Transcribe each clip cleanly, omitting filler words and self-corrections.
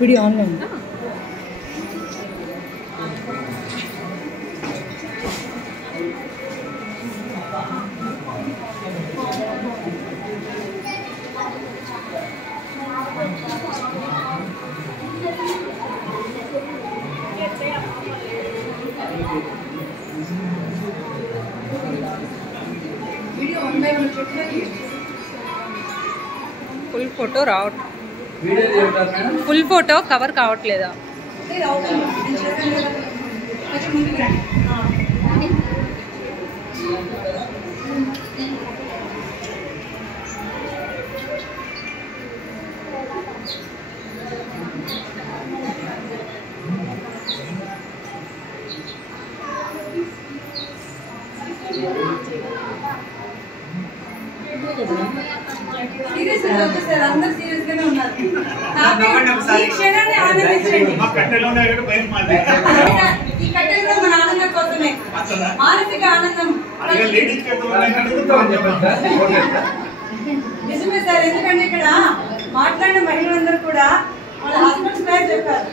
Video online full photo full photo cover కావట్లేదా? అందరూ serious గానే ఉన్నారు. ఈ క్షణాన్ని ఆనందించండి. ఈ కట్టెలు కూడా మన ఆనందం కోసమే, మానసిక ఆనందం. నిజమే సార్, ఎందుకంటే ఇక్కడ మాట్లాడిన మహిళలందరూ కూడా వాళ్ళ హస్బెండ్స్ పేరు చెప్పారు.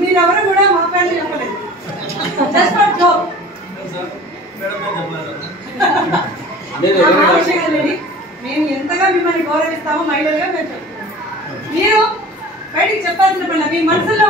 మీరెవరు కూడా మా పేరు చెప్పలేదు. మేము ఎంతగా మిమ్మల్ని గౌరవిస్తామో మహిళలుగా మేము చెప్తాం. మీరు బయటికి చెప్పాల్సిన పని మీ మనసులో